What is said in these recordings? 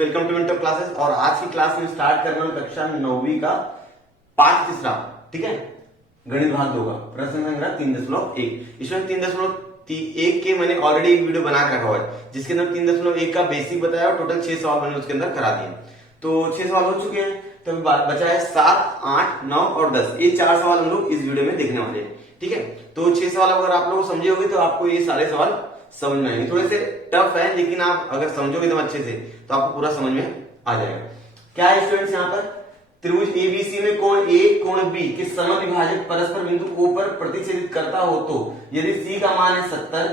Welcome to winter classes. और आज की क्लास में स्टार्ट करना है कक्षा 9वीं का पाठ तीसरा, ठीक है, गणित भाग 2 का प्रश्न संख्या 3.1। इसमें 3.1 के मैंने ऑलरेडी एक वीडियो बना रखा हुआ है जिसके अंदर 3.1 का बेसिक बताया और टोटल 6 सवाल मैंने उसके अंदर करा दिए। तो 6 सवाल हो चुके हैं, तो बचा है 7, 8, 9 और 10। ये 4 सवाल हम लोग इस वीडियो में देखने वाले हैं, ठीक है। तो 6 सवाल अगर आप लोग समझे होंगे तो आपको ये सारे सवाल समझ में आएंगे। थोड़े से टफ है लेकिन आप अगर समझोगे एकदम अच्छे से तो आपको पूरा समझ में आ जाएगा। क्या है स्टूडेंट्स, यहाँ पर त्रिभुज एबीसी में कोण ए कोण बी के समद्विभाजक परस्पर बिंदु ओ पर प्रतिच्छेदित करता हो तो यदि सी का मान है 70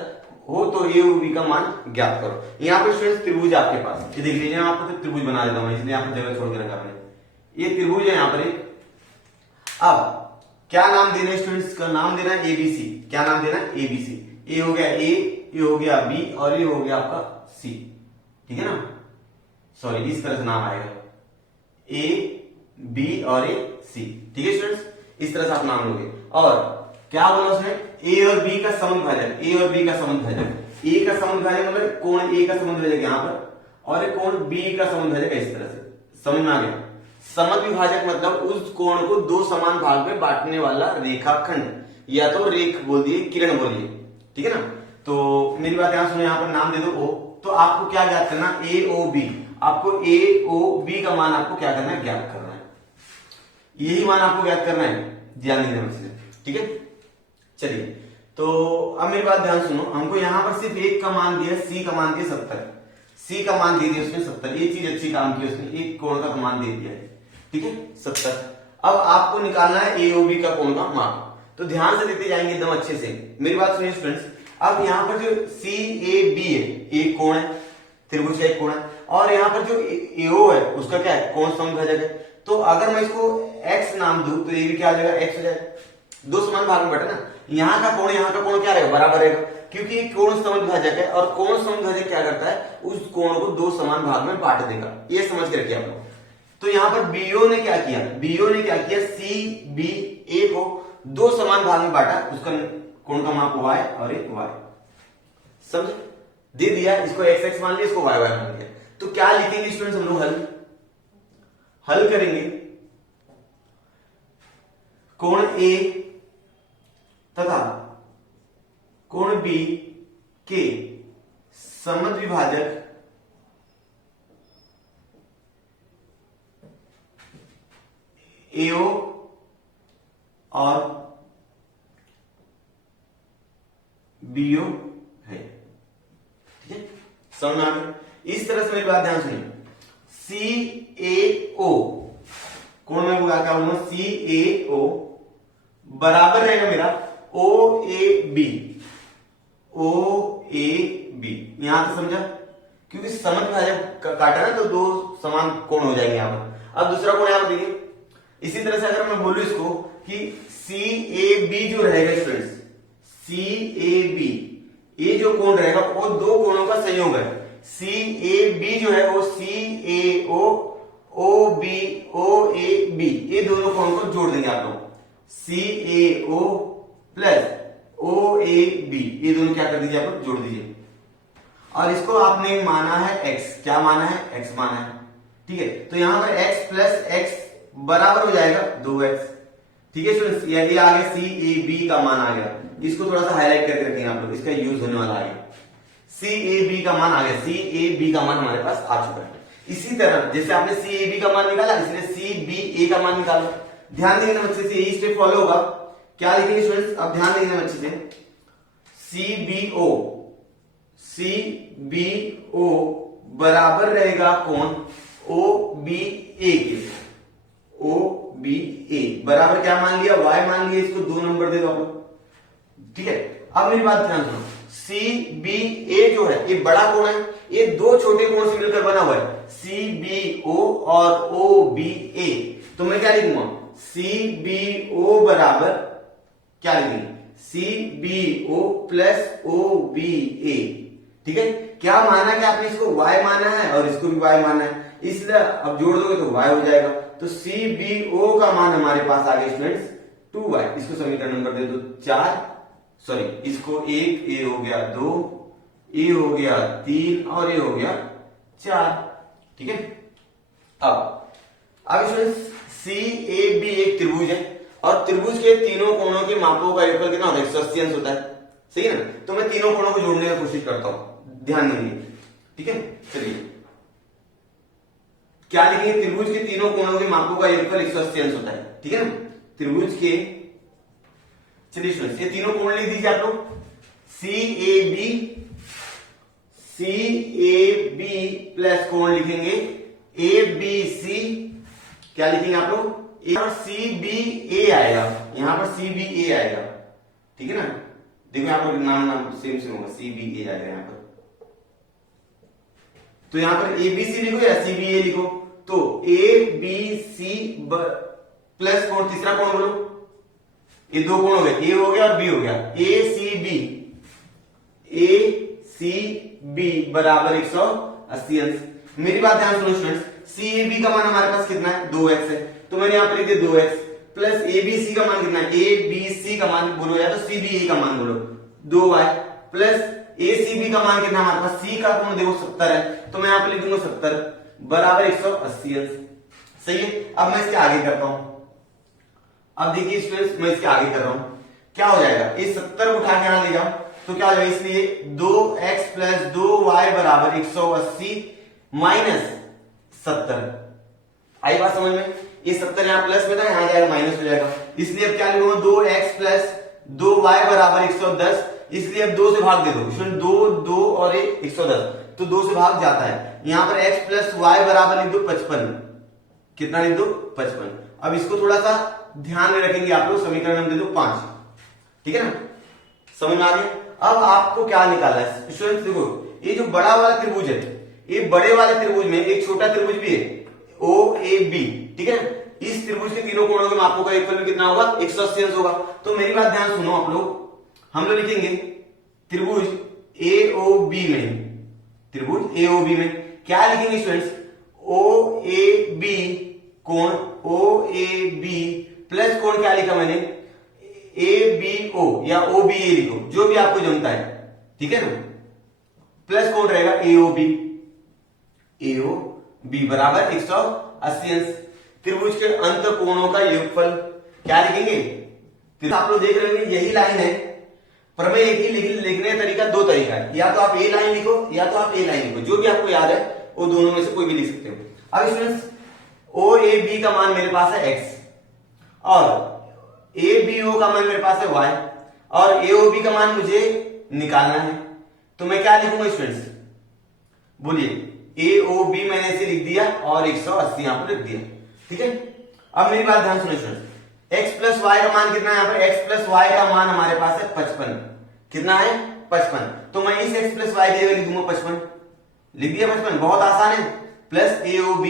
हो तो ए और बी का मान ज्ञात करो। यहाँ पर स्टूडेंट्स त्रिभुज आपके पास, ये देख लीजिए, आपको तो त्रिभुज बना देता हूं इसलिए यहाँ पर जगह छोड़ के रखा मैंने। ये त्रिभुज है यहाँ पर एक। अब क्या नाम देना है स्टूडेंट्स, का नाम देना है एबीसी। क्या नाम देना है एबीसी। ए हो गया ए, ये हो गया बी और ये हो गया आपका सी, ठीक है ना। सॉरी, इस तरह से नाम आएगा ए बी और ए सी, ठीक है स्टूडेंट्स, इस तरह से आप नाम लोगे। और क्या बोला उसने, ए और बी का समद्विभाजक, ए और बी का समद्विभाजक, ए का समद्विभाजक मतलब कोण ए का समद्विभाजक यहाँ पर और कोण बी का समद्विभाजक इस तरह से, समझ में आ गया। समद्विभाजक मतलब उस कोण को दो समान भाग में बांटने वाला रेखाखंड, या तो रेख बोल दिए, किरण बोलिए, ठीक है ना। तो मेरी बात यहां सुनो, यहां पर नाम दे दो ओ। तो आपको क्या ज्ञात करना, ए ओ बी। आपको ए ओ बी का मान आपको क्या करना है, ज्ञात करना है। यही मान आपको ज्ञात करना है, ध्यान देना मुझसे, ठीक है। चलिए, तो अब मेरी बात ध्यान सुनो, हमको यहां पर सिर्फ एक का मान दिया, सी का मान दिया 70। सी का मान दे दिया उसने 70, ये चीज अच्छी काम की उसने, एक कोण का मान दे दिया है, ठीक है 70। अब आपको निकालना है ए ओ बी का कोण का मान। तो ध्यान से देते जाएंगे एकदम अच्छे से, मेरी बात सुनिए स्टूडेंट्स। अब यहाँ पर जो सी ए बी है, एक कोण है, त्रिभुज का एक कोण है, और यहाँ पर जो एओ है उसका क्या है, कोण समद्विभाजक है। तो अगर मैं इसको एक्स नाम दूं तो ये भी क्या आ जाएगा, एक्स हो जाएगा। दो समान भाग में बटा ना, यहाँ का कोण यहाँ का कोण क्या रहेगा, बराबर रहेगा, क्योंकि कोण समद्विभाजक है और कोण समद्विभाजक क्या करता है, उस कोण को दो समान भाग में बांट देगा। ये समझ के रखिए आप लोग। तो यहाँ पर बीओ ने क्या किया, बीओ ने क्या किया, सी बी ए को दो समान भाग में बांटा, उसका कोण का माप y और एक y, समझ दे दिया। इसको x x मान लिया, इसको y y मान लिया। तो क्या लिखेंगे स्टूडेंट्स, हम लोग हल करेंगे। कोण A तथा कोण B के समद्विभाजक AO और बीओ है, ठीक है, समझ में आ गया। इस तरह से मेरी बात ध्यान सुनिए, सी ए ओ कौन मैं क्या बोलूंगा, सी ए ओ बराबर रहेगा मेरा ओ A B, O A B. यहां से समझा, क्योंकि समद्विभाजक काटा ना तो दो समान कोण हो जाएंगे यहां पर। अब दूसरा कोण यहां पर देखिए, इसी तरह से अगर मैं बोलूं इसको कि सी ए बी जो रहेगा स्टूडेंट्स, सी ए बी, ये जो कोण रहेगा वो दो कोणों का संयोग है। सी ए बी जो है वो सी ए ओ O B O A B, ये दोनों कोणों को जोड़ देंगे आप लोग, सी ए ओ प्लस ओ ए बी, ये दोनों क्या कर दीजिए आप लोग, जोड़ दीजिए। और इसको आपने माना है एक्स, क्या माना है, एक्स माना है, ठीक है। तो यहां पर एक्स प्लस एक्स बराबर हो जाएगा 2x, ठीक है स्टूडेंट्स। ये आ गया सी ए बी का मान आ गया, इसको थोड़ा सा हाईलाइट करके रखेंगे आप लोग, इसका यूज होने वाला है। सी ए बी का मान आ गया, सी ए बी का मान हमारे पास आ चुका है। इसी तरह जैसे आपने सी ए बी का मान निकाला, इसलिए सी बी ए का मान निकाला। ध्यान देंगे अच्छे से, यही स्टेप फॉलो होगा। क्या लिखेंगे स्टूडेंट्स, अब ध्यान देंगे अच्छे से, सी बी ओ, सी बी ओ बराबर रहेगा कौन, ओ बी ए के, ओ बी ए बराबर क्या मान लिया, y मान लिया, इसको 2 नंबर दे दो आप लोग, ठीक है। अब मेरी बात ध्यान सुनो, सी बी ए जो है ये बड़ा कोण है, ये दो छोटे कोण से मिलकर बना हुआ है, सी बी ओ और ओ बी ए। तो मैं क्या लिखूंगा, सी बी ओ बराबर क्या लिखेंगे, C B O plus O B A, ठीक है। क्या माना कि आपने इसको y माना है और इसको भी y माना है, इसलिए अब जोड़ दोगे तो y हो जाएगा। तो सी बी ओ का मान हमारे पास आ गया स्टूडेंट्स 2y, इसको समीकरण नंबर दे दो 4, सॉरी इसको 1, ए हो गया 2, ए हो गया 3 और ये हो गया 4, ठीक है। अब स्टूडेंट्स CAB एक त्रिभुज है और त्रिभुज के तीनों कोणों के मापों का योगफल कितना होता है? 180 अंश होता है, सही है ना। तो मैं तीनों कोणों को जोड़ने की कोशिश करता हूं, ध्यान देंगे, ठीक है। चलिए क्या लिखेंगे? त्रिभुज के तीनों कोणों के मापों का योगफल 180 अंश होता है, ठीक है ना। त्रिभुज के, चलिए स्टूडेंट्स ये तीनों कोण लिख दीजिए आप लोग। CAB प्लस कोण लिखेंगे ABC, क्या लिखेंगे आप लोग? यहाँ CBA आएगा, यहां पर CBA आएगा, ठीक है ना। देखो यहाँ पर नाम सेम सेम होगा, CBA आएगा यहाँ पर। तो यहां पर ABC लिखो या CBA लिखो, तो ABC प्लस कोण, तीसरा कोण बोलो, ये दो कोण हो गए, A हो गया और B हो गया, ACB बराबर 180 अंश। मेरी बात ध्यान सुनो स्टूडेंट्स, CAB का मान हमारे पास कितना है? 2x है, तो मैंने यहां पर लिख दिया 2x प्लस ABC का मान कितना है? ABC का मान बोलो या तो CBA का मान बोलो 2y प्लस ACB का मान कितना हमारे पास? C का कोण देखो 70 है, तो मैं यहां पर लिख दूंगा 70 बराबर 180 अंश, सही है। अब मैं इसके आगे करता हूं, अब देखिए स्टूडेंट्स मैं इसके आगे कर रहा हूं, क्या हो जाएगा? इस 70 को उठा के यहां ले जाओ तो क्या हो जाएगा? इसलिए 2x प्लस 2y बराबर 180 माइनस 70। आई बात समझ में? ये 70 यहां प्लस में था, यहां जाएगा माइनस हो जाएगा, इसलिए अब क्या लिखूंगा? 2x प्लस 2y बराबर 110, इसलिए अब 2 से भाग दे दो स्टूडेंट, 2 और 110, तो 2 से भाग जाता है। यहां पर x प्लस y बराबर लिख दो 55, कितना लिख दो? 55। अब इसको थोड़ा सा ध्यान में रखेंगे आप लोग, समीकरण हम दे दो 5, ठीक है ना। समझ में आ गया? अब आपको क्या निकालना है स्टूडेंट्स? देखो ये जो बड़ा वाला त्रिभुज है, ये बड़े वाले त्रिभुज में एक छोटा त्रिभुज भी है OAB, ठीक है। इस त्रिभुज के तीनों कोणों के मापों का योगफल कितना होगा? 180 अंश होगा। तो मेरी बात ध्यान सुनो आप लोग, हम लोग लिखेंगे त्रिभुज AOB में, त्रिभुज AOB में क्या लिखेंगे स्टूडेंट्स? OAB कोण, OAB प्लस कोण क्या लिखा मैंने? ABO या OBA लिखो, जो भी आपको जमता है, ठीक है ना। प्लस कोण रहेगा AOB बराबर 180 अंश। त्रिभुज के अंत कोणों का योगफल क्या लिखेंगे? आप लोग देख रहे हैं यही लाइन है, प्रमेय एक ही लिखने का तरीका, दो तरीका है, या तो आप A लाइन लिखो या तो आप A लाइन लिखो, जो भी आपको याद है वो दोनों में से कोई भी लिख सकते हो। अब स्टूडेंट्स OAB का मान मेरे पास है x और ABO का मान मेरे पास है y और AOB का मान मुझे निकालना है, तो मैं क्या लिखूंगा स्टूडेंट्स? बोलिए। AOB मैंने ऐसे लिख दिया और 180 यहां पर लिख दिया, ठीक है। अब मेरी बात ध्यान सुनो स्टूडेंट्स, x प्लस y का मान कितना है? यहाँ पर x प्लस y का मान हमारे पास है 55, कितना है? 55, तो मैं इस x प्लस y की जगह लिख दूंगा 55, लिख दिया 55, बहुत आसान है। प्लस AOB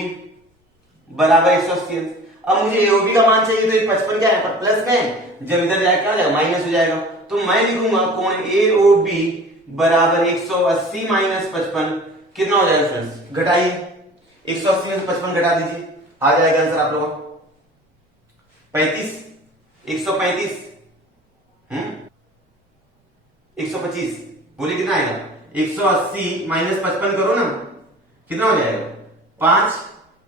बराबर 180 अंश। अब मुझे AOB का मान चाहिए, तो ये 55 क्या है? प्लस में जब इधर जाएगा क्या हो जाएगा? माइनस हो जाएगा, तो मैं लिखूंगा कोण AOB बराबर 180 माइनस 55, कितना हो जाएगा फ्रेंड्स? घटाइए, 180 में से 55 घटा दीजिए, आ जाएगा आंसर आप लोगों का 35, 135, 125, बोलिए कितना आएगा? 180 माइनस 55 करो ना, कितना हो जाएगा? 5,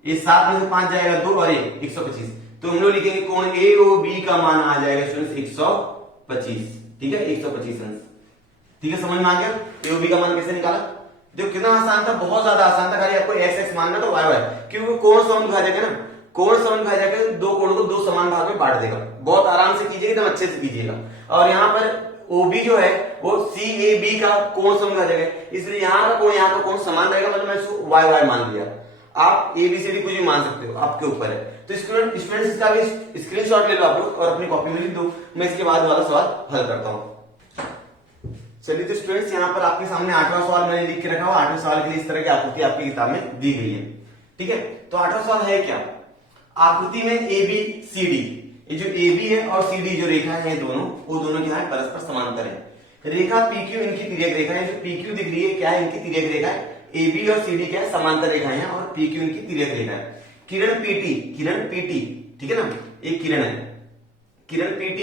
ये 7 में से 5 जाएगा 2 और 1, 125, तो हम लोग लिखेंगे कोण AOB का मान आ जाएगा स्टूडेंट्स 125, ठीक है, 125 अंश, ठीक है। समझ में आ गया AOB का मान कैसे निकाला? देखो कितना आसान था, बहुत ज्यादा आसान था, खाली आपको x मानना तो y y, क्योंकि कोण समविभाजक है ना, कोण समविभाजक दो कोणों को दो समान भाग में बांट देगा, बहुत आराम से कीजिएगा, एकदम अच्छे से कीजिएगा। और यहाँ पर OB जो है वो CAB का कोण समविभाजक है, इसलिए यहाँ का कोण यहाँ का कोण समान रहेगा, मतलब मैं इसको y y मान लिया। आप ABCD कुछ भी मान सकते हो, आपके ऊपर है। तो स्टूडेंट्स इसका भी स्क्रीनशॉट ले लो आप लोग और अपनी कॉपी में लिख दो, मैं इसके बाद वाला सवाल हल करता हूं। चलिए तो स्टूडेंट्स यहाँ पर आपके सामने 8वां सवाल मैंने लिख के रखा हुआ, 8वें सवाल के लिए इस तरह की आकृति आपकी किताब में दी गई है, ठीक है। तो 8वां सवाल है क्या? आकृति में ABCD, ये जो AB है और CD जो रेखा है दोनों, वो दोनों क्या है? परस्पर समांतर है। रेखा PQ इनकी तिर्यक रेखा है, जो PQ दिख रही है क्या है? इनकी तिर्यक रेखा है। AB और CD क्या है? समांतर रेखाएं हैं और PQ इनकी तिर्यक रेखा है। किरण PT, ठीक है ना, एक किरण है, किरण PT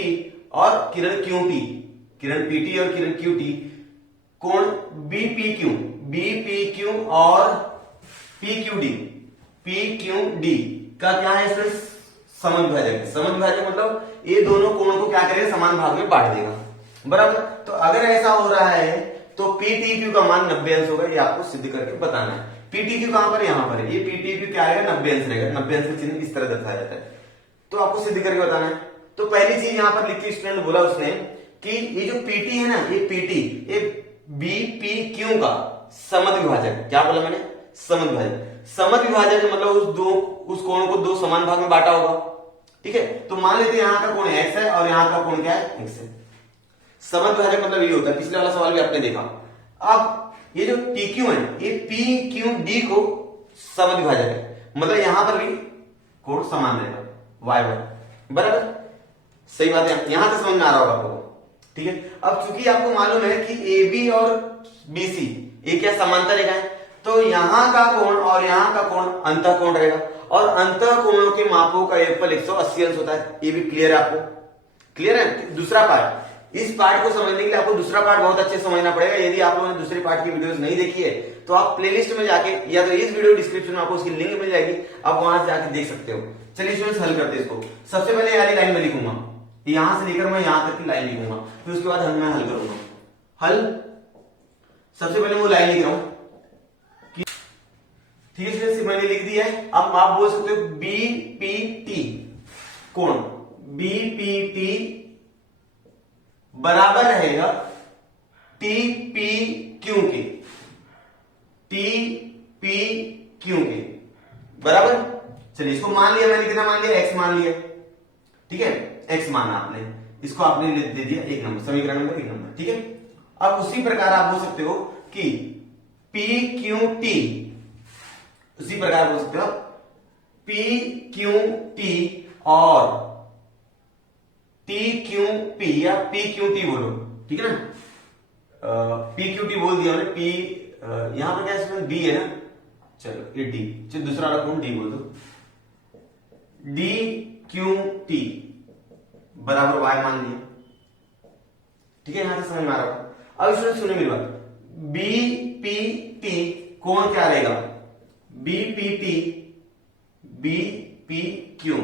और किरण QT, किरण PT और किरण QT कोण BPQ और PQD पी क्यू डी का क्या है इसमें समद्विभाजक। समद्विभाजक मतलब ये दोनों कोणों को क्या करेगा, समान भाग में बांट देगा, बराबर। तो अगर ऐसा हो रहा है तो पी टी क्यू का मान 90 अंश होगा, ये आपको सिद्ध करके बताना है। पी टी क्यू कहां पर, यहां पर है, ये पी टी क्यू क्या आएगा, 90 अंश रहेगा। 90 अंश का चिन्ह इस तरह दर्शाया जाता है, तो आपको सिद्ध करके बताना है। तो पहली चीज यहां पर लिख के स्टूडेंट बोला उसने कि ये जो पीटी है ना, ये पीटी ये बी पी क्यू का समद्विभाजक, क्या बोला मैंने, समद्विभाजक। समद्विभाजक मतलब उस कोण को दो समान भाग में बांटा होगा, ठीक है। तो मान लेते हैं यहां का कोण एक्स है और यहां का कोण क्या है, एक्स है। समद्विभाजक मतलब ये होता है, पिछले वाला सवाल भी आपने देखा। अब ये जो टी क्यू है ये पी क्यू डी को समद्विभाजक है, मतलब यहां पर भी कोण समान रहेगा, वाई वाई, बराबर। सही बात है, यहां तक समझ में आ रहा होगा आपको, ठीक है। अब चूंकि आपको मालूम है कि ए बी और बी सी ये क्या समांतर रेखाएं है, तो यहां का कोण और यहां का कोण अंतः कोण रहेगा, और अंतः कोणों के मापों का योगफल 180 अंश होता है। ये भी क्लियर है आपको, क्लियर है। दूसरा पार्ट, इस पार्ट को समझने के लिए आपको दूसरा पार्ट बहुत अच्छे समझना पड़ेगा। यदि आप लोगों ने दूसरे पार्ट की वीडियोस नहीं देखी है तो आप प्लेलिस्ट में जाके, या तो इस वीडियो डिस्क्रिप्शन में आपको उसकी लिंक मिल जाएगी, आप वहां से जाके देख सकते हो। चलिए स्टूडेंट्स हल करते हैं इसको। सबसे पहले वाली लाइन में लिखूंगा, यहां से लेकर मैं यहां तक की लाइन लिखूंगा, फिर उसके बाद मैं हल करूंगा। हल सबसे पहले वो लाइन लिख रहा हूं, ठीक है, मैंने लिख दिया है। अब आप बोल सकते हो बी पी टी कोण, बी पी टी बराबर रहेगा टी पी क्यू के, टी पी क्यू के बराबर। चलिए इसको मान लिया मैंने, कितना मान लिया, एक्स मान लिया, ठीक है, एक्स माना आपने, इसको आपने दे दिया 1 नंबर, समीकरण नंबर 1 नंबर, ठीक है। अब उसी प्रकार आप बोल सकते हो कि पी क्यू टी, उसी प्रकार बोल सकते हो पी क्यू टी और टी क्यू पी, या पी क्यू टी बोलो, ठीक है ना। पी क्यू टी बोल दिया मैंने, पी यहां पर क्या है, डी है ना, चलो ये डी, चलो दूसरा वाला कोण डी बोल दो, डी क्यू टी बराबर वाई मान लिया, ठीक है, यहां से समझ में आ रहा है। अब इसमें सुनिए मेरी बात, बी पी टी कोण क्या रहेगा, B P T, B P Q,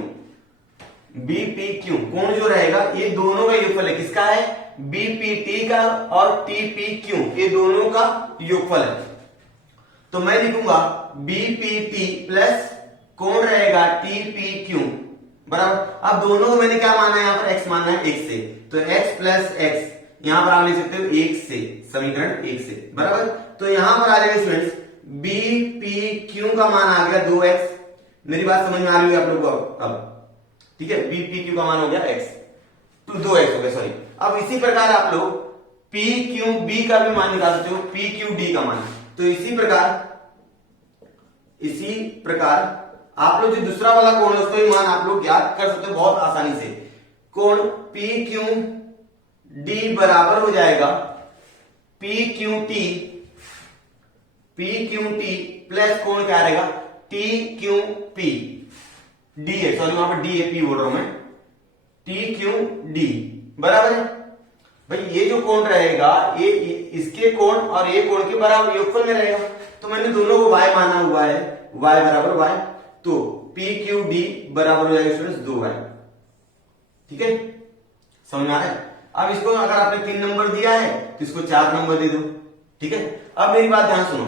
B P Q कोण जो रहेगा ये दोनों का योगफल है, किसका है, बी पी टी का और टी पी क्यू, ये दोनों का योगफल है। तो मैं लिखूंगा बी पी टी प्लस कोण रहेगा टी पी क्यू बराबर। अब दोनों को मैंने क्या माना है, यहां पर एक्स मानना है, एक्स से, तो एक्स प्लस एक्स यहां पर आप लिख सकते हो 1 से, समीकरण 1 से बराबर। तो यहां पर आ जाएगा स्टूडेंट्स बी पी क्यू का मान आ गया 2x, मेरी बात समझ में आ रही है आप लोगों को अब, ठीक है। बी पी क्यू का मान हो गया x, तो 2x हो गया, सॉरी। अब इसी प्रकार आप लोग पी क्यू बी का भी मान निकाल सकते हो, पी क्यू डी का मान। तो इसी प्रकार आप लोग जो दूसरा वाला कोण है उसका भी मान आप लोग ज्ञात कर सकते हो बहुत आसानी से। कोण पी क्यू डी बराबर हो जाएगा पी क्यू टी प्लस कोण क्या रहेगा, टी क्यू पी, डी है, सॉरी वहां पर डी ए पी बोल रहा हूं मैं, टी क्यू डी बराबर है। भाई ये जो कोण रहेगा ये इसके कोण और ये कोण के बराबर योगफल में रहेगा, तो मैंने दोनों को y माना हुआ है, y बराबर y, तो पी क्यू डी बराबर हो जाएगा स्टूडेंट्स 2y, ठीक है, समझ में आ रहा है। अब इसको अगर आपने 3 नंबर दिया है तो इसको 4 नंबर दे दो, ठीक है। अब मेरी बात ध्यान सुनो,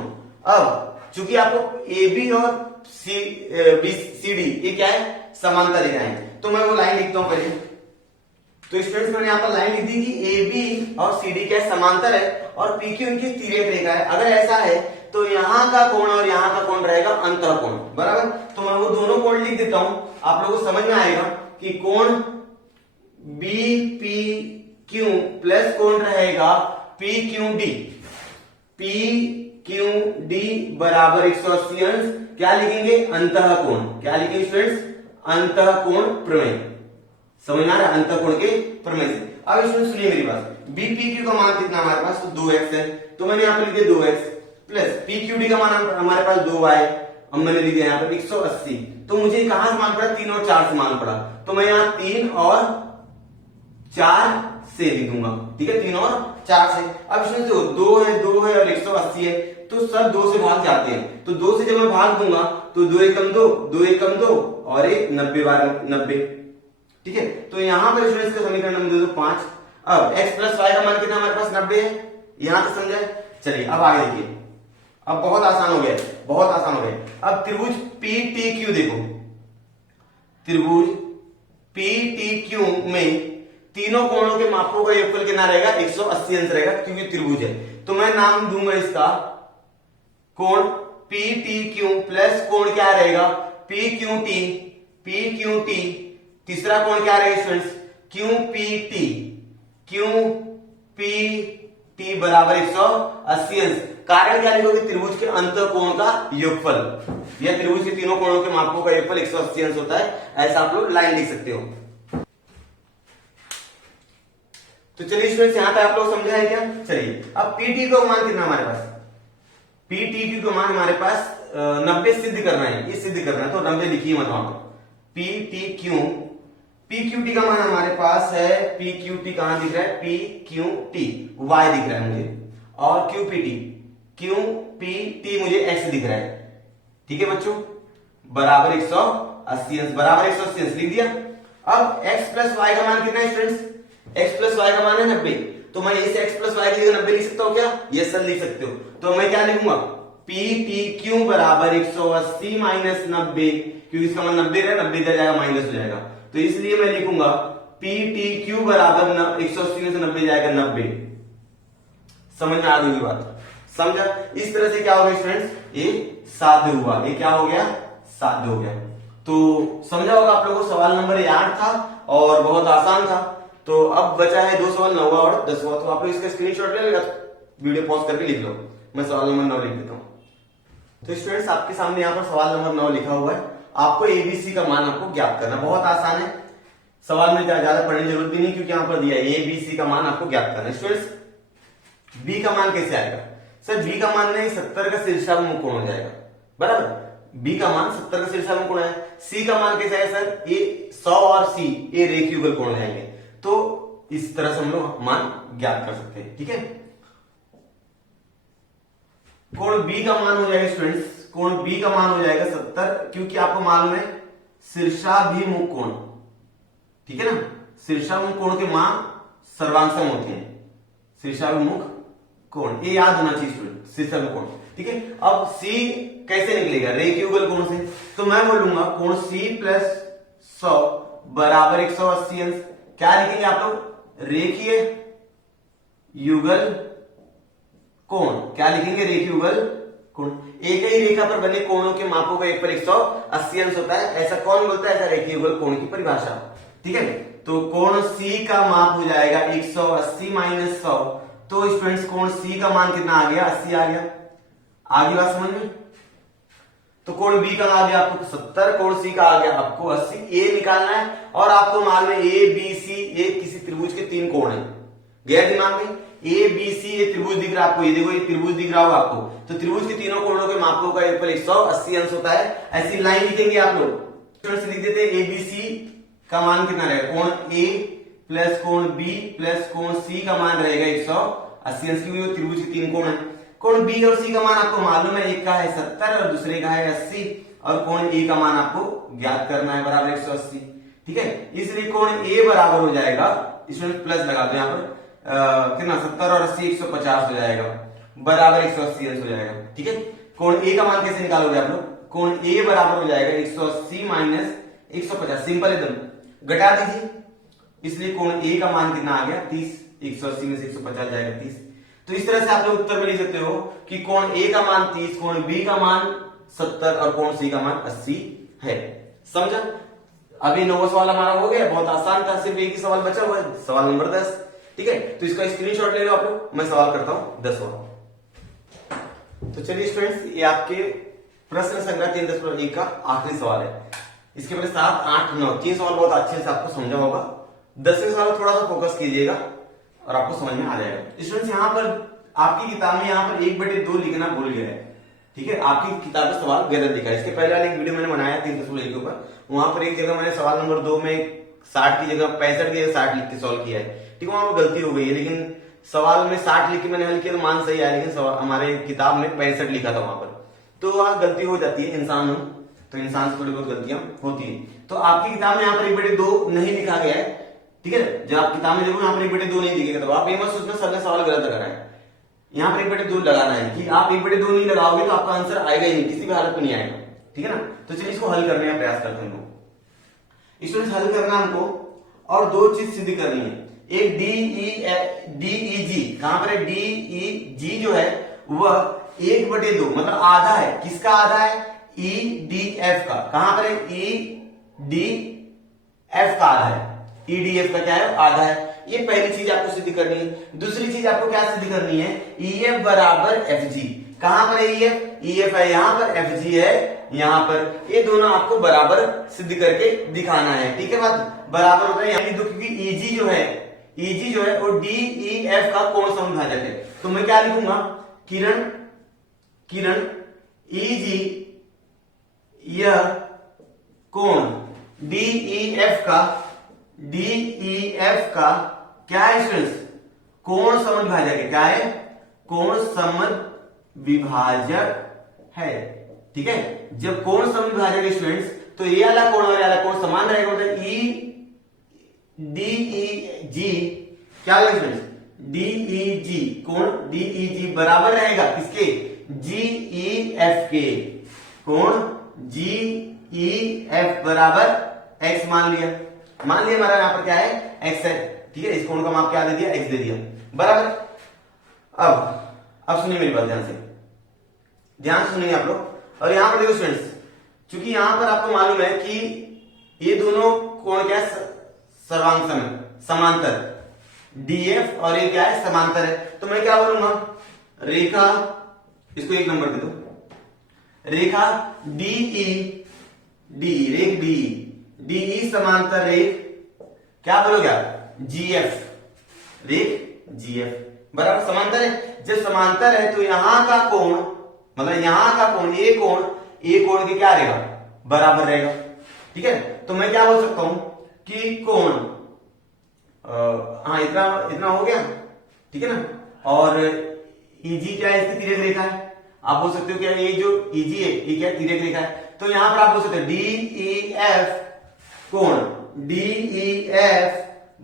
अब चूंकि आपको ए बी और सी डी ये क्या है, समांतर रेखाएं हैं, तो मैं वो लाइन लिखता हूं पहले। तो स्टूडेंट्स मैंने यहाँ पर लाइन लिख दी कि ए बी और सी डी क्या है, समांतर है, और पी क्यू इनकी तिर्यक रेखा है। अगर ऐसा है तो यहाँ का कोण और यहाँ का कोण रहेगा अंतः कोण बराबर। तो मैं वो दोनों कोण लिख देता हूं, आप लोगों को समझ में आएगा कि कोण बी पी क्यू प्लस कोण रहेगा P Q D, P Q D बराबर 180 अंश, क्या लिखेंगे, अंतः कोण, क्या लिखेंगे स्टूडेंट्स, अंतः कोण प्रमेय, समझ में आ रहा है, अंतः कोण के प्रमेय से। अब इसमें सुनिए मेरी बात, बी पी क्यू का मान कितना हमारे पास, तो 2x है, तो मैंने यहाँ पे लिख दिया 2x plus P Q D का मान हमारे पास 2y, अब मैंने लिख दिया यहाँ पर 180। तो मुझे कहां से मान पड़ा, 3 और 4 से मान पड़ा, तो मैं यहाँ 3 और 4 से लिखूंगा, ठीक है, 3 और 4 से। अब इसमें जो 2 है और 180 है, तो तो सब 2 से भाग जाते हैं। तो 2 से जब मैं भाग दूंगा तो 2 एकम 2, 2 एकम 2 और एक 90 बार 90, ठीक है। तो यहां पर स्टूडेंट्स का समीकरण नंबर दे दो 5। अब x प्लस वाई का मान कितना हमारे पास 90 है, यहां तक समझा है। चलिए अब आगे देखिए, अब बहुत आसान हो गया, बहुत आसान हो गया। अब त्रिभुज PTQ देखो, त्रिभुज PTQ में तीनों कोणों के मापों का योगफल कितना रहेगा, 180 अंश रहेगा, क्योंकि त्रिभुज है। तो मैं नाम दूंगा इसका कोण PTQ प्लस कोण क्या रहेगा PQT, PQT। तीसरा कोण क्या रहेगा स्टूडेंट्स QPT, QPT बराबर 180 अंश। कारण क्या लिखोगे, त्रिभुज के अंत कोण का योगफल। यह त्रिभुज के तीनों कोणों के मापों का योगफल 180 अंश होता है, ऐसा आप लोग लाइन लिख सकते हो। तो चलिए स्टूडेंट्स यहां तक आप लोग समझा है क्या। चलिए अब PT का मान कितना हमारे पास, PTQ का मान हमारे पास 90 सिद्ध करना है, ये सिद्ध करना है, तो 90 लिखिए मत वहां पर। PTQ, PQT का मान हमारे पास है, PQT कहां दिख रहा है, PQT Y दिख रहा है मुझे, और QPT मुझे X दिख रहा है, ठीक है बच्चों। बराबर 180 अंश, बराबर 180 अंश लिख दिया। अब x प्लस वाई का मान कितना है स्टूडेंट्स, x प्लस वाई का मान है 90। तो मैं इस x प्लस वाई की जगह 90 लिख सकता हूं क्या, ये सर लिख सकते हो। तो मैं क्या लिखूंगा, PTQ बराबर 180 माइनस 90, क्योंकि इसका मान 90 है, 90 इधर जाएगा माइनस हो जाएगा, तो इसलिए मैं लिखूंगा PTQ बराबर 180 में से 90 जाएगा 90। समझ में आ गई बात, समझा। इस तरह से क्या हो गया स्टूडेंट्स, ये साध्य हुआ, ये क्या हो गया, साध्य हो गया। तो समझा होगा आप लोगों को। सवाल नंबर 8 था और बहुत आसान था। तो अब बचा है 2 सवाल, 9वां और 10वां। तो आप लोग इसका स्क्रीनशॉट ले लेगा, वीडियो पॉज करके लिख लो। मैं सवाल नंबर 9 लिख देता हूं। तो स्टूडेंट्स आपके सामने यहाँ पर सवाल नंबर 9 लिखा हुआ है। आपको एबीसी का मान आपको ज्ञात करना, बहुत आसान है। सवाल में ज्यादा पढ़ने की जरूरत भी नहीं, क्योंकि यहाँ पर दिया है एबीसी का मान आपको ज्ञात करना है। स्टूडेंट्स बी का मान कैसे आएगा सर, बी का मान नहीं 70 का शीर्षाभिमुख कोण हो जाएगा, बराबर। बी का मान 70 का शीर्षाभिमुख कोण है। सी का मान कैसे आएगा सर, ये 100 और सी ये रेखीय युगल कोण हो जाएंगे। तो इस तरह से हम लोग मान ज्ञात कर सकते हैं, ठीक है। कोण बी का मान हो जाएगा स्टूडेंट्स, कोण बी का मान हो जाएगा 70, क्योंकि आपको मालूम है शीर्षाभिमुख कोण, ठीक है ना। शीर्षाभिमुख कोण के मान सर्वांगसम होते हैं, शीर्षाभिमुख कोण, ये याद होना चाहिए स्टूडेंट, शीर्षाभिमुख कोण, ठीक है। अब सी कैसे निकलेगा, रेखीय युगल कोण से। तो मैं बोलूंगा कोण सी प्लस 100 बराबर 180 अंश। क्या लिखेंगे आप लोग, रेखीय युगल कोण। क्या लिखेंगे, रेखीय युगल कोण। एक ही रेखा पर बने कोणों के मापों का एक पर 180 अंश होता है, ऐसा कौन बोलता है, ऐसा रेखीय युगल कोण की परिभाषा, ठीक है। तो कोण सी का माप हो जाएगा 180 माइनस 100। तो स्टूडेंट्स कोण सी का मान कितना आ गया, 80 आ गया। आगे बात समझ में। तो कोण बी का आ गया आपको 70, कोण सी का आ गया आपको 80। ए निकालना है, और आपको मालूम है ए बी सी, ये किसी त्रिभुज के 3 कोण है। गया दिमाग में, ए बी सी ये त्रिभुज दिख रहा है आपको, ये देखो ये त्रिभुज दिख रहा होगा आपको। तो त्रिभुज के तीनों कोणों के मापों का योगफल 180 अंश होता है। ऐसी लाइन लिखेंगे आप लोग, लिख देते हैं ए बी सी का मान कितना रहेगा, कोण ए प्लस कोण बी प्लस कोण सी का मान रहेगा 180 अंश, क्योंकि त्रिभुज के 3 कोण है। कोण बी और सी का मान आपको मालूम है, एक का है 70 और दूसरे का है 80, और कोण ए का मान आपको ज्ञात करना है, बराबर 180, ठीक है। इसलिए कोण ए बराबर हो जाएगा, इसमें प्लस लगा दो यहाँ पर, कितना 70 और 80 150 हो जाएगा, बराबर 180 अंश हो जाएगा, ठीक है। कोण ए का मान कैसे निकालोगे आप लोग, कोण ए बराबर हो जाएगा 180 माइनस 150, सिंपल एकदम, घटा दीजिए। इसलिए कोण ए का मान कितना आ गया 30, 180 में से 150 जाएगा 30। तो इस तरह से आप लोग उत्तर में लिख सकते हो कि कोण ए का मान 30, कोण बी का मान 70 और कोण सी का मान 80 है। समझा। अभी 9वां सवाल हमारा हो गया, बहुत आसान था, सिर्फ एक ही सवाल बचा हुआ है, सवाल नंबर 10, ठीक है। तो इसका स्क्रीनशॉट ले लो आप लोग, मैं सवाल करता हूं 10वां। तो चलिए स्टूडेंट्स, ये आपके प्रश्न संग्रह 3.1 का आखिरी सवाल है। इसके पहले 7, 8, 9 3 सवाल बहुत अच्छे से आपको समझा होगा। 10वें सवाल में थोड़ा सा फोकस कीजिएगा और आपको समझ में आ जाएगा। स्टूडेंट्स यहाँ पर आपकी किताब में यहाँ पर 1/2 लिखना भूल गया है, ठीक है। आपकी किताब में सवाल गलत दिखा है। इसके पहले वाले एक वीडियो मैंने बनाया 3.1 के ऊपर, वहां पर एक जगह मैंने सवाल नंबर 2 में 60 की जगह 65 की जगह 60 लिख के सॉल्व किया है, ठीक है। वहां पर गलती हो गई है, लेकिन सवाल में 60 लिख के मैंने हल किया तो मान सही आया, लेकिन हमारे किताब में 65 लिखा था वहां पर, तो वहां गलती हो जाती है, इंसान हो तो इंसान से थोड़ी बहुत गलतियां होती है। तो आपकी किताब में यहाँ पर 1/2 नहीं लिखा गया है, ठीक है, जब आप किताब में देखो यहाँ पर 1/2 नहीं दिखेगा, तो आप ये मत सोचना सर ने सवाल गलत लगाना है, यहाँ पर 1/2 लगाना है, कि आप 1/2 नहीं लगाओगे तो आपका आंसर आएगा ही नहीं, किसी भी हालत में नहीं आएगा, ठीक है ना। तो चलिए इसको हल करने का प्रयास करते हैं हमको, इसको हल करना हमको, और दो चीज सिद्ध करनी है, एक DEG, कहां पर है DEG जो है वह 1/2 मतलब आधा है, किसका आधा है, EDF का, कहां पर है EDF का आधा है, EDF का क्या है, आधा है, ये पहली चीज आपको सिद्ध करनी है। दूसरी चीज आपको क्या सिद्ध करनी है, EF बराबर FG, कहां पर है EF है यहां पर, FG है यहां पर, ये दोनों आपको बराबर सिद्ध करके दिखाना है, ठीक है, बात बराबर होता है यानी क्योंकि EG जो है वो DEF का कोण समभाजक है, तो मैं क्या लिखूंगा, किरण EG यह कोण DEF का क्या है स्टूडेंट्स, कोण समविभाजक है, क्या है, कोण समविभाजक है, ठीक है। जब कोण समविभाजक है स्टूडेंट्स, तो ये वाला कोण और ये वाला कोण समान रहेगा, DEG क्या होगा स्टूडेंट्स, DEG कोण DEG बराबर रहेगा किसके, GEF के, कोण GEF बराबर x मान लिया हमारा यहां पर क्या है, x है, ठीक है, इस कोण का माप क्या दे दिया, x दे दिया, बराबर। अब सुनिए मेरी बात ध्यान सुनिए आप लोग, और यहां पर देखो स्टूडेंट्स, क्योंकि यहां पर आपको मालूम है कि ये दोनों कोण क्या है, सर्वांग समांतर, DF और ये क्या है, समांतर है, तो मैं क्या बोलूंगा, रेखा, इसको 1 नंबर दे दो, रेखा DE समांतर रेख क्या बोलोगे आप, GF, रेख GF बराबर समांतर है। जब समांतर है तो यहां का कोण, मतलब यहां का कोण, ये कोण के क्या रहेगा, बराबर रहेगा, ठीक है। तो मैं क्या बोल सकता हूं कि कोण, हाँ इतना हो गया, ठीक है ना, और EG क्या है, इसकी तिर्यक रेखा है, आप बोल सकते हो क्या, ये जो EG है ये क्या तिर्यक रेखा है, तो यहां पर आप बोल सकते हो DEF कोण DEF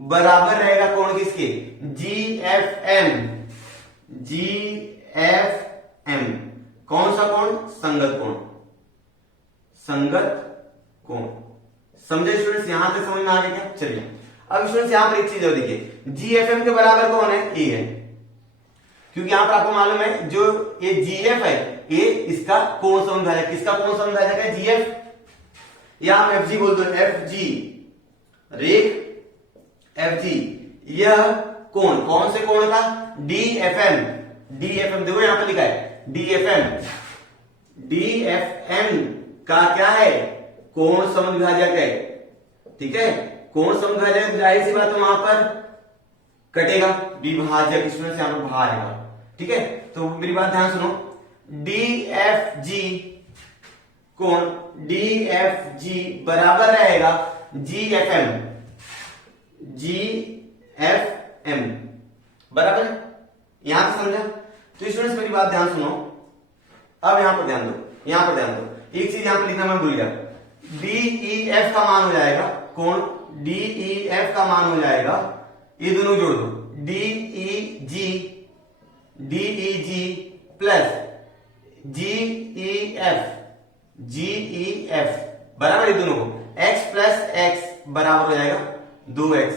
बराबर रहेगा कोण किसके, GFM, कौन सा कोण, संगत कोण, समझे स्टूडेंट्स, यहां तक समझ में आ गया क्या, चलिए अब स्टूडेंट्स यहां पर एक चीज और देखिए, GFM के बराबर कौन है, ए है, क्योंकि यहां पर आपको मालूम है जो ये GF है ये इसका कोण समभाजक, किसका कोण समभाजक है, GF, या हम FG बोल दो, FG रेख FG, यह कोण कौन से कोण का, DFM देखो यहां पर लिखा है DFM का क्या है, कोण समविभाजक है, ठीक है, कोण समविभाजक, जाहिर सी बात है वहां पर कटेगा, विभाजक स्टूडेंट यहां पर भा आएगा, ठीक है। तो मेरी बात ध्यान सुनो, DFG कोण DFG बराबर रहेगा GFM बराबर है, यहां से समझा। तो स्टूडेंट्स मेरी बात ध्यान सुनो, अब यहां पर ध्यान दो, एक चीज यहां पर लिखना मैं भूल गया, DEF का मान हो जाएगा, कोण DEF का मान हो जाएगा, ये दोनों जोड़ दो, DEG प्लस GEF बराबर, ये दोनों को x प्लस x बराबर हो जाएगा 2x,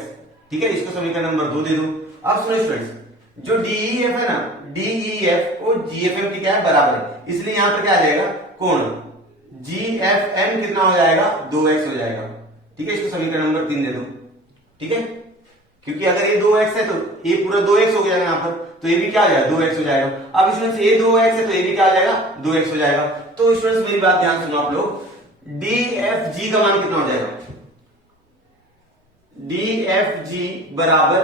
ठीक है, इसको समीकरण नंबर 2 दे दो। अब सुनो स्टूडेंट्स, जो DEF है ना, DEF वो GFM की क्या है, बराबर है, इसलिए यहां पर क्या आ जाएगा, कोण GFM कितना हो जाएगा, 2x हो जाएगा, ठीक है, इसको समीकरण नंबर 3 दे दो, ठीक है, क्योंकि अगर ये 2x है तो ये पूरा 2x हो गया यहां पर, तो ये भी क्या हो जाएगा, 2x हो जाएगा। अब स्टूडेंट्स ये 2x है तो ये भी क्या हो जाएगा, 2x हो जाएगा। तो स्टूडेंट्स मेरी बात ध्यान सुनो आप लोग, DFG का मान कितना हो जाएगा, DFG बराबर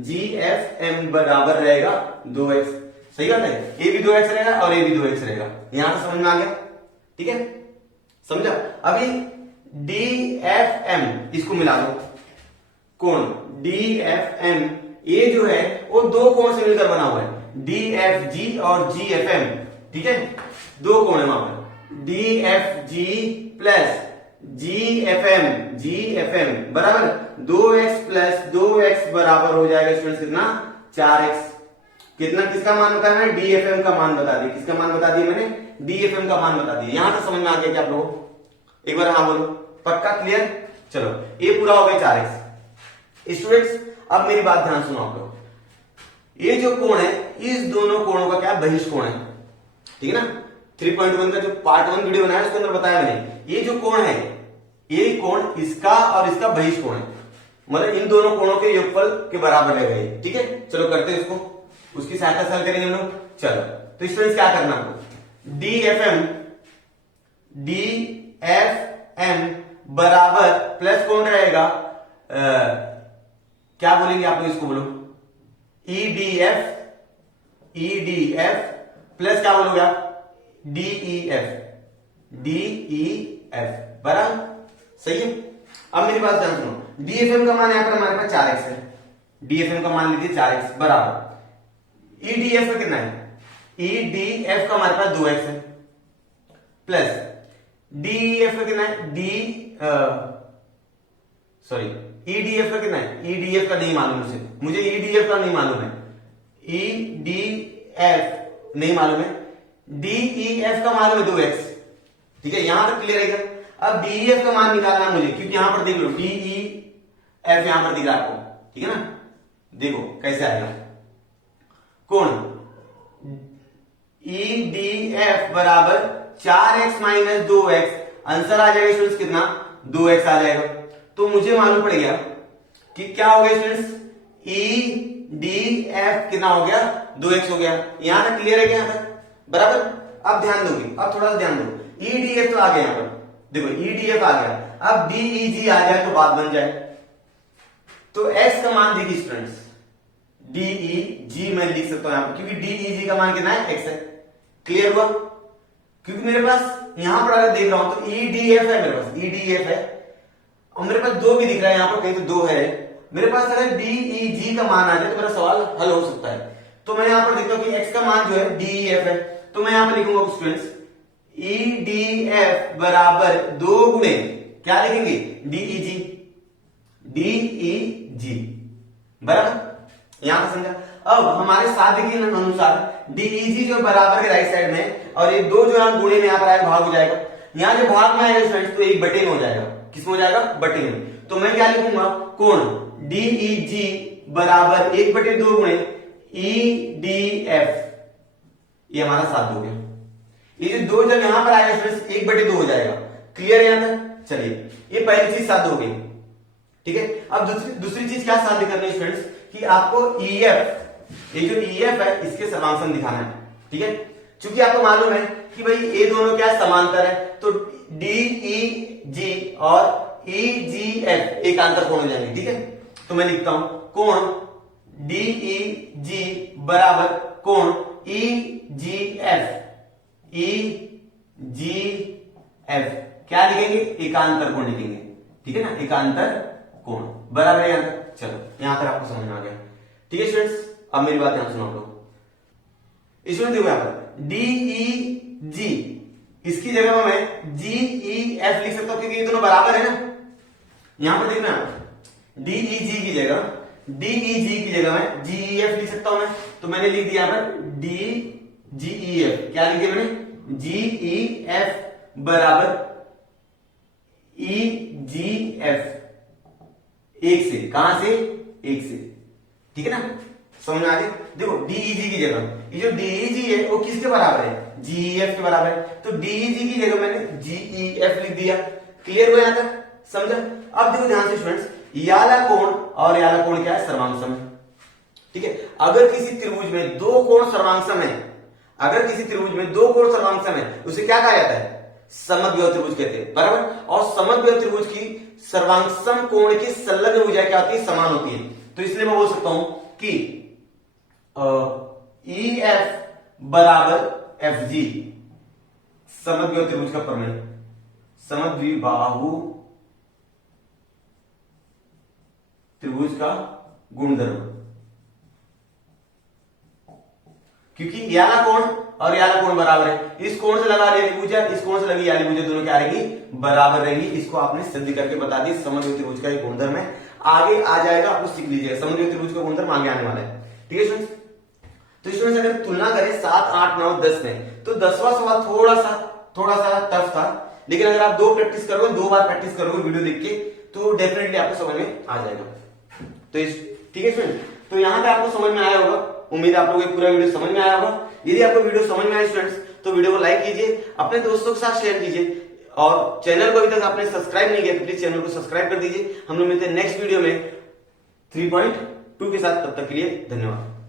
GFM बराबर रहेगा 2x, सही बात है, ये भी 2x रहेगा और ये भी 2x रहेगा, यहां से समझ में आ गया, ठीक है, समझा। अभी DFM इसको मिला दो, कोण DFM, ये जो है वो दो कोण से मिलकर बना हुआ है, DFG और GFM, ठीक है, दो कोण है वहां पर, DFG प्लस GFM बराबर 2x प्लस 2x बराबर हो जाएगा स्टूडेंट्स कितना 4x। कितना, किसका मान बताया मैंने, DFM का मान बता दिया। किसका मान बता दिया मैंने, DFM का मान बता दिया। यहां तक समझ में आ गया क्या आप लोगों को? एक बार हाँ बोलो, पक्का क्लियर? चलो ये पूरा हो गया 4x। स्टूडेंट्स अब मेरी बात ध्यान सुनो आप लोग, ये जो कोण है इस दोनों कोणों का क्या बहिष्कोण है, ठीक है ना। 3.1 का जो पार्ट 1 वीडियो बनाया उसके अंदर बताया मैंने, ये जो कोण है ये कोण इसका और इसका बहिष्कोण है, मतलब इन दोनों कोणों के योगफल के बराबर रहेगा ये, ठीक है। चलो करते हैं इसको, उसकी सहायता से हल करेंगे हम लोग। चलो तो स्टूडेंट्स क्या करना आपको, DFM बराबर प्लस कौन रहेगा, क्या बोलेंगे आप लोग इसको, बोलो EDF प्लस क्या बोलोगे आप, DEF बराबर, सही है। अब मेरी बात ध्यान सुनो, DFM का मान यहां पर हमारे पास 4x है, DFM का मान लीजिए 4x बराबर EDF का कितना है, EDF का हमारे पास 2x है प्लस DEF का कितना है, EDF का कितना है, EDF का नहीं मालूम मुझे EDF का नहीं मालूम है, EDF नहीं मालूम है, DEF का मालूम है 2x, ठीक है, यहां तक क्लियर है। अब DEF का मान निकालना है मुझे, क्योंकि यहां पर देख लो DEF यहां पर दिख रहा है आपको, ठीक है ना, देखो कैसे आएगा कोण EDF बराबर 4x माइनस 2x, आंसर आ जाएगा स्टूडेंट्स कितना, 2x आ जाएगा। तो मुझे मालूम पड़ गया कि क्या हो गया स्टूडेंट्स, EDF कितना हो गया, 2x हो गया। यहां तक क्लियर है क्या, यहां तक बराबर। अब ध्यान दोगे, अब थोड़ा सा ध्यान दो, EDF तो आ गया, यहां पर देखो EDF आ गया, अब DEG आ जाए तो बात बन जाए। तो x का मान देखिए स्टूडेंट्स, DEG मैं लिख सकता हूं यहां पर, क्योंकि DEG का मान कितना है, x है। क्लियर हुआ, क्योंकि मेरे पास यहां पर अगर देख रहा हूं तो EDF है, मेरे पास EDF है और मेरे पास 2 भी दिख रहा है यहां पर, कहीं तो 2 है मेरे पास। अगर DEG का मान आ जाए तो मेरा सवाल हल हो सकता है। तो मैं यहां पर देखता हूं कि x का मान जो है DEF है, तो मैं यहां पर लिखूंगा स्टूडेंट्स EDF बराबर 2 गुणे क्या लिखेंगे, DEG बराबर, यहां पर समझा। अब हमारे साथ देखिए अनुसार DEG जो बराबर के राइट साइड में, और ये 2 जो यहां गुणे में यहां पर आएगा, भाग हो जाएगा। यहां जो भाग में आएगा स्टूडेंट्स तो 1 बटे में हो जाएगा, किसमें हो जाएगा, बटे में। तो मैं क्या लिखूंगा, कोण DEG बराबर 1 बटे 2 गुणे EDF, ये हमारा साथ हो गया। ये जो 2 जब यहां पर आएगा स्टूडेंट्स 1 बटे 2 हो जाएगा। क्लियर है यहां तक? चलिए ये पहली चीज साथ हो गई, ठीक है। अब दूसरी चीज क्या साथ करनी है स्टूडेंट्स, कि आपको EF, ये जो EF है इसके समांतर दिखाना है, ठीक है। क्योंकि आपको मालूम है कि भाई ये दोनों क्या समांतर है, तो DEG और EGF एक आंतर कोण हो जाएंगे, ठीक है। तो मैं लिखता हूं कोण DEG बराबर कोण EGF, क्या लिखेंगे, एकांतर कोण लिखेंगे, ठीक है ना, एकांतर कोण बराबर है। यहां तक चलो, यहां पर आपको समझ में आ गया, ठीक है स्टूडेंट्स। अब मेरी बात ध्यान सुनो आप लोग, इसमें देखो यहां पर DEG, इसकी जगह में मैं GEF लिख सकता हूं, क्योंकि ये दोनों बराबर है ना। यहां पर देखना DEG की जगह मैं GEF लिख सकता हूं मैं, तो मैंने लिख दिया यहां पर GEF, क्या लिख दिया मैंने, GEF बराबर EGF, एक से, कहां से, एक से, ठीक है ना, समझ में आ गया। देखो DEG की जगह, ये जो DEG है वो किसके बराबर है, GEF के बराबर है, तो DEG की जगह मैंने GEF लिख दिया। क्लियर हुआ यहां तक, समझा। अब देखो ध्यान से स्टूडेंट्स, याला कोण और याला कोण क्या है, सर्वांगसम है, ठीक है। अगर किसी त्रिभुज में 2 कोण सर्वांगसम है, अगर किसी त्रिभुज में 2 कोण सर्वांगसम है, उसे क्या कहा जाता है, समद्विबाहु त्रिभुज कहते हैं, बराबर। और समद्विबाहु त्रिभुज की सर्वांगसम कोण की संलग्न भुजाएं क्या होती है, समान होती है। तो इसलिए मैं बोल सकता हूं कि EF बराबर FG, समद्विबाहु त्रिभुज का प्रमेय, समद्विबाहु त्रिभुज का गुणधर्म, क्योंकि याला कोण और याला कोण बराबर है, इस कोण से लगा याली भुजा, इस कोण से लगी याली भुजा, दोनों क्या रहेगी, बराबर रहेगी। इसको आपने सिद्ध करके बता दी, समद्विबाहु त्रिभुज का एक गुणधर्म है। आगे आ जाएगा, आपको सीख लीजिएगा, समद्विबाहु त्रिभुज का गुणधर्म आगे आने वाला है। ठीक है स्टूडेंट्स, तो स्टूडेंट्स अगर तुलना करें 7, 8, 9, 10 में, तो 10वां सवाल थोड़ा सा टफ था, लेकिन अगर आप 2 प्रैक्टिस करोगे, 2 बार प्रैक्टिस करोगे वीडियो देख के, तो डेफिनेटली आपको समझ में आ जाएगा। तो ठीक है स्टूडेंट, तो यहां पे आपको समझ में आया होगा, उम्मीद है आप लोगों को पूरा वीडियो समझ में आया होगा। यदि आपको वीडियो समझ में आया स्टूडेंट्स, तो वीडियो को लाइक कीजिए, अपने दोस्तों के साथ शेयर कीजिए, और चैनल को अभी तक आपने सब्सक्राइब नहीं किया तो प्लीज चैनल को सब्सक्राइब कर दीजिए। हम लोग मिलते हैं नेक्स्ट वीडियो में 3.2 के साथ, तब तक के लिए धन्यवाद।